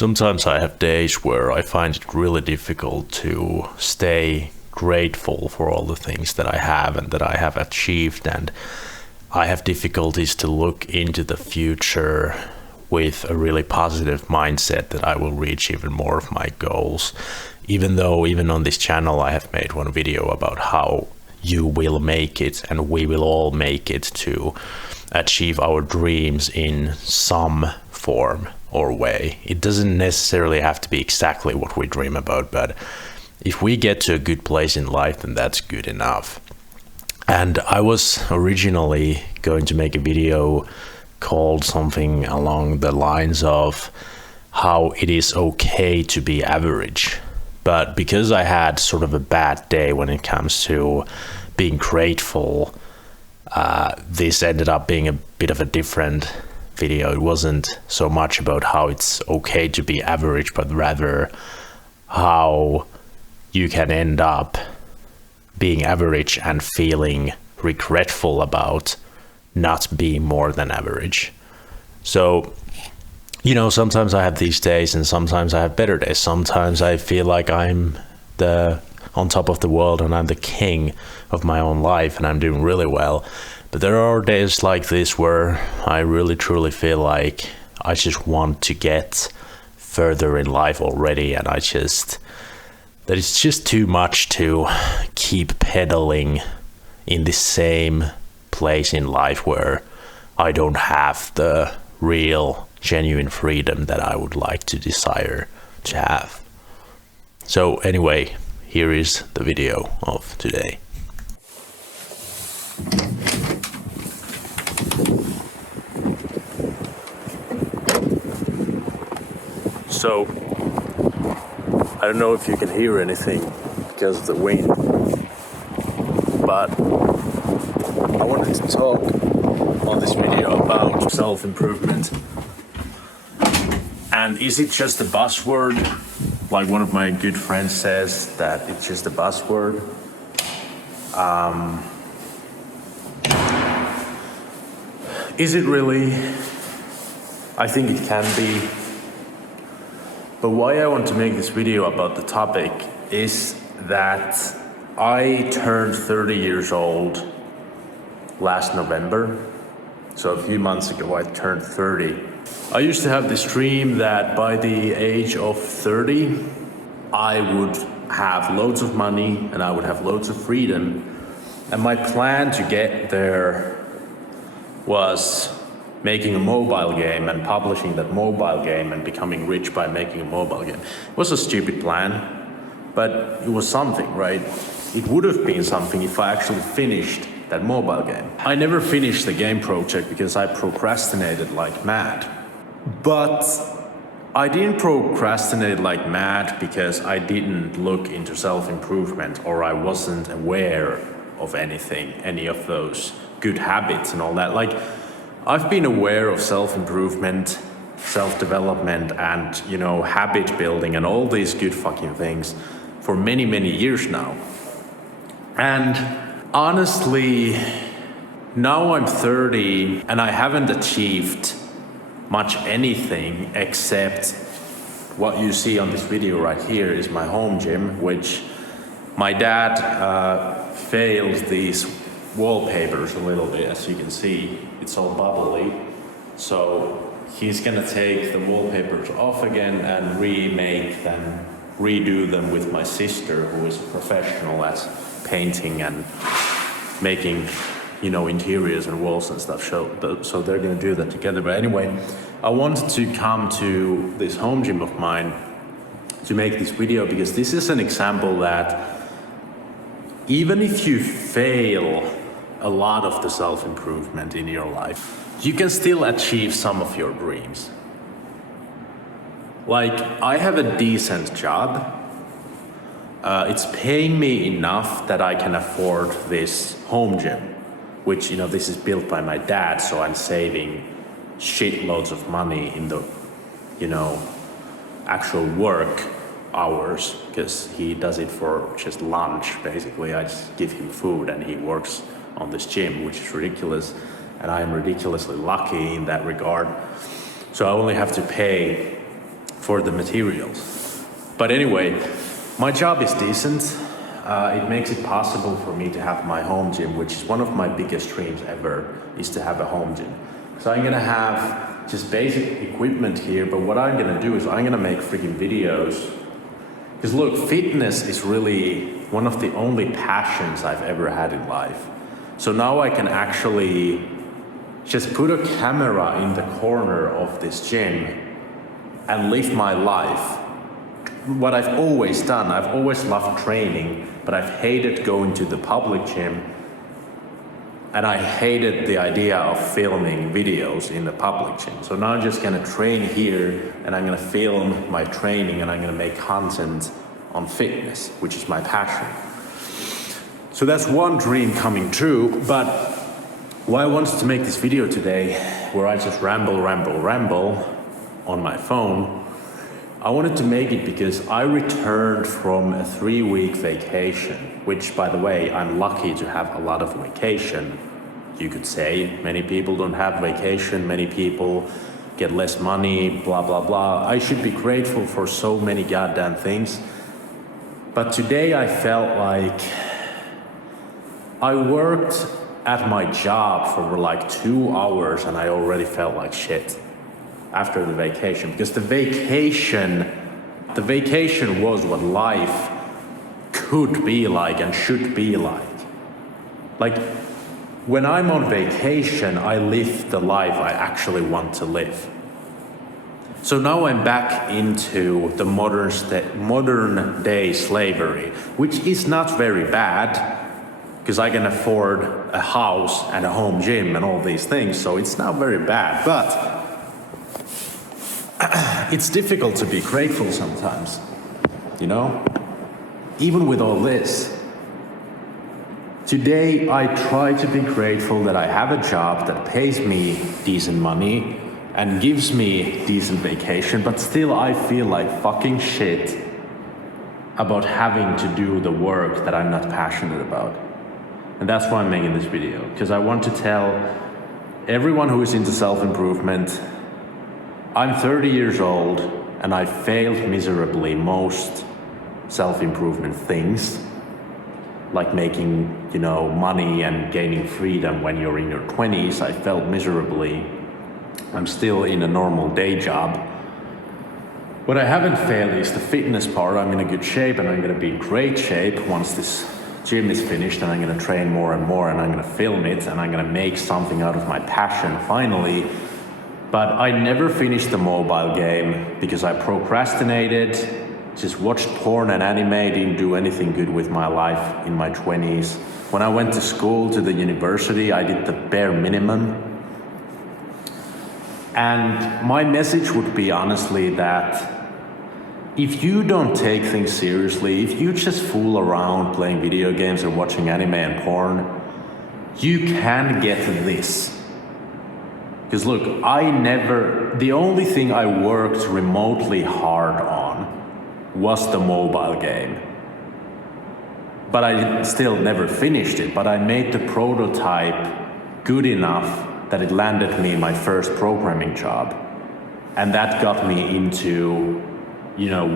Sometimes I have days where I find it really difficult to stay grateful for all the things that I have and that I have achieved, and I have difficulties to look into the future with a really positive mindset that I will reach even more of my goals. Even though even on this channel I have made one video about how you will make it and we will all make it to achieve our dreams in some form or way. It doesn't necessarily have to be exactly what we dream about, but if we get to a good place in life, then that's good enough. And I was originally going to make a video called something along the lines of how it is okay to be average. But because I had sort of a bad day when it comes to being grateful, this ended up being a bit of a different video. It wasn't so much about how it's okay to be average, but rather how you can end up being average and feeling regretful about not being more than average. So, sometimes I have these days and sometimes I have better days. Sometimes I feel like I'm on top of the world and I'm the king of my own life and I'm doing really well. But there are days like this where I really truly feel like I just want to get further in life already, and that it's just too much to keep pedaling in the same place in life where I don't have the real, genuine freedom that I would like to desire to have. So anyway, here is the video of today. So, I don't know if you can hear anything because of the wind, but I wanted to talk on this video about self-improvement. And is it just a buzzword? Like one of my good friends says that it's just a buzzword. Is it really? I think it can be. But why I want to make this video about the topic is that I turned 30 years old last November. So a few months ago I turned 30. I used to have this dream that by the age of 30 I would have loads of money and I would have loads of freedom. And my plan to get there was making a mobile game and publishing that mobile game and becoming rich by making a mobile game. It was a stupid plan, but it was something, right? It would have been something if I actually finished that mobile game. I never finished the game project because I procrastinated like mad. But I didn't procrastinate like mad because I didn't look into self-improvement or I wasn't aware of anything, any of those good habits and all that. Like, I've been aware of self-improvement, self-development, and, habit building and all these good fucking things for many, many years now. And honestly, now I'm 30 and I haven't achieved much anything except what you see on this video right here is my home gym, which my dad failed these wallpapers a little bit. As you can see, it's all bubbly, so he's gonna take the wallpapers off again and redo them with my sister, who is a professional at painting and making interiors and walls and stuff. So they're gonna do that together. But anyway, I wanted to come to this home gym of mine to make this video because this is an example that even if you fail a lot of the self-improvement in your life, you can still achieve some of your dreams. Like, I have a decent job. It's paying me enough that I can afford this home gym, which, this is built by my dad, so I'm saving shitloads of money in the, actual work hours, because he does it for just lunch, basically. I just give him food and he works on this gym, which is ridiculous, and I am ridiculously lucky in that regard. So I only have to pay for the materials. But anyway, my job is decent. It makes it possible for me to have my home gym, which is one of my biggest dreams ever, is to have a home gym. So I'm gonna have just basic equipment here, but what I'm gonna do is I'm gonna make freaking videos. Because look, fitness is really one of the only passions I've ever had in life. So now I can actually just put a camera in the corner of this gym and live my life. What I've always done, I've always loved training, but I've hated going to the public gym, and I hated the idea of filming videos in the public gym. So now I'm just gonna train here, and I'm gonna film my training, and I'm gonna make content on fitness, which is my passion. So that's one dream coming true, but why I wanted to make this video today, where I just ramble on my phone, I wanted to make it because I returned from a 3-week vacation, which, by the way, I'm lucky to have a lot of vacation. You could say many people don't have vacation, many people get less money, blah, blah, blah. I should be grateful for so many goddamn things. But today I felt like I worked at my job for like 2 hours and I already felt like shit after the vacation, because the vacation was what life could be like and should be like. Like, when I'm on vacation, I live the life I actually want to live. So now I'm back into the modern day slavery, which is not very bad, because I can afford a house and a home gym and all these things, so it's not very bad. But it's difficult to be grateful sometimes, you know? Even with all this. Today, I try to be grateful that I have a job that pays me decent money and gives me decent vacation, but still I feel like fucking shit about having to do the work that I'm not passionate about. And that's why I'm making this video, because I want to tell everyone who is into self-improvement, I'm 30 years old and I failed miserably most self-improvement things, like making, money and gaining freedom when you're in your 20s. I failed miserably. I'm still in a normal day job. What I haven't failed is the fitness part. I'm in a good shape and I'm gonna be in great shape once this gym is finished, and I'm gonna train more and more, and I'm gonna film it, and I'm gonna make something out of my passion finally. But I never finished the mobile game because I procrastinated, just watched porn and anime, didn't do anything good with my life in my 20s. When I went to school, to the university, I did the bare minimum. And my message would be honestly that if you don't take things seriously, if you just fool around playing video games or watching anime and porn, you can get this. Because look, the only thing I worked remotely hard on was the mobile game. But I still never finished it, but I made the prototype good enough that it landed me my first programming job. And that got me into,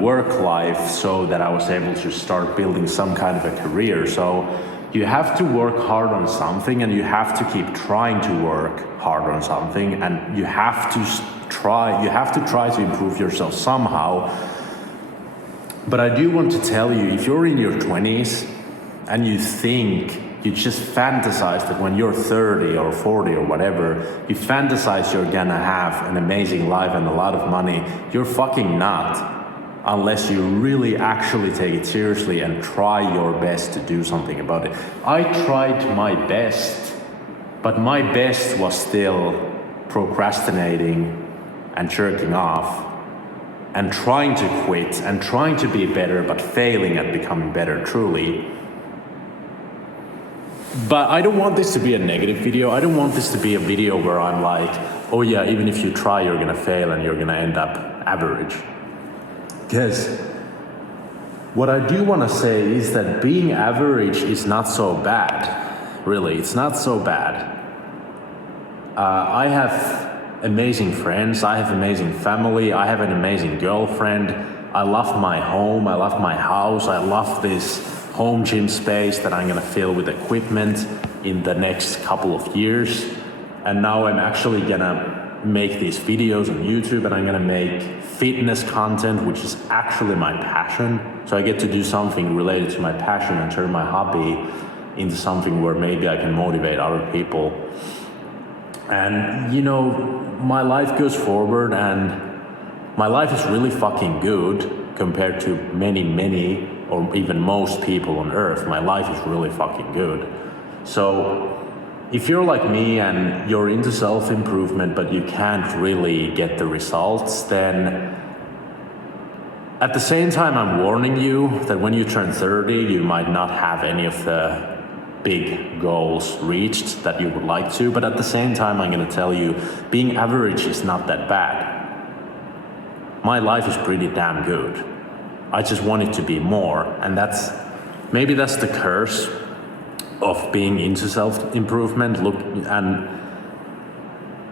work life, so that I was able to start building some kind of a career. So you have to work hard on something, and you have to keep trying to work hard on something, and you have to try to improve yourself somehow. But I do want to tell you, if you're in your 20s and you just fantasize that when you're 30 or 40 or whatever, you fantasize you're gonna have an amazing life and a lot of money, you're fucking not. Unless you really actually take it seriously and try your best to do something about it. I tried my best, but my best was still procrastinating and jerking off and trying to quit and trying to be better, but failing at becoming better truly. But I don't want this to be a negative video. I don't want this to be a video where I'm like, oh yeah, even if you try, you're gonna fail and you're gonna end up average. Because what I do want to say is that being average is not so bad. Really, it's not so bad. I have amazing friends, I have amazing family, I have an amazing girlfriend, I love my home, I love my house, I love this home gym space that I'm gonna fill with equipment in the next couple of years. And now I'm actually gonna make these videos on YouTube, and I'm gonna make fitness content, which is actually my passion. So I get to do something related to my passion and turn my hobby into something where maybe I can motivate other people. And you know, my life goes forward, and my life is really fucking good compared to many, or even most people on earth. My life is really fucking good. So if you're like me and you're into self-improvement, but you can't really get the results, then at the same time, I'm warning you that when you turn 30, you might not have any of the big goals reached that you would like to. But at the same time, I'm going to tell you, being average is not that bad. My life is pretty damn good. I just want it to be more. And maybe that's the curse of being into self-improvement. Look, and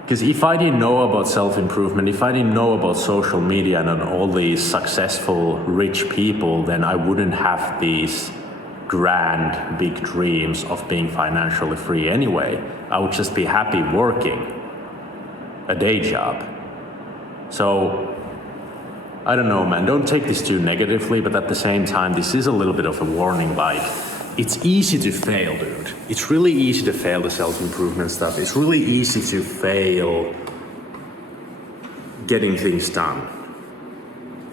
because if I didn't know about self-improvement, if I didn't know about social media and all these successful, rich people, then I wouldn't have these grand, big dreams of being financially free anyway. I would just be happy working a day job. So, I don't know, man, don't take this too negatively, but at the same time, this is a little bit of a warning, like, it's easy to fail, dude. It's really easy to fail the self-improvement stuff. It's really easy to fail getting things done.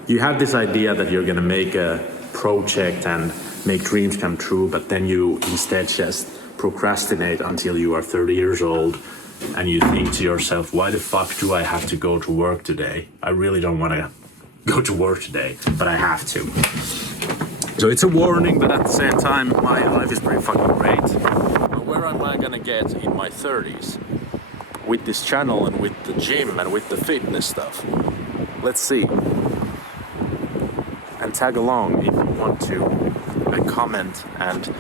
You have this idea that you're gonna make a project and make dreams come true, but then you instead just procrastinate until you are 30 years old, and you think to yourself, why the fuck do I have to go to work today? I really don't wanna go to work today, but I have to. So it's a warning, but at the same time, my life is pretty fucking great. But where am I gonna get in my 30s? With this channel and with the gym and with the fitness stuff? Let's see. And tag along if you want to, and comment, and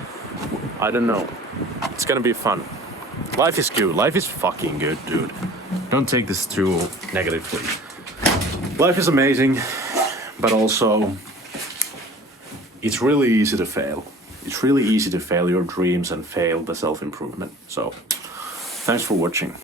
I don't know. It's gonna be fun. Life is good. Life is fucking good, dude. Don't take this too negatively. Life is amazing, but also it's really easy to fail. It's really easy to fail your dreams and fail the self-improvement. So, thanks for watching.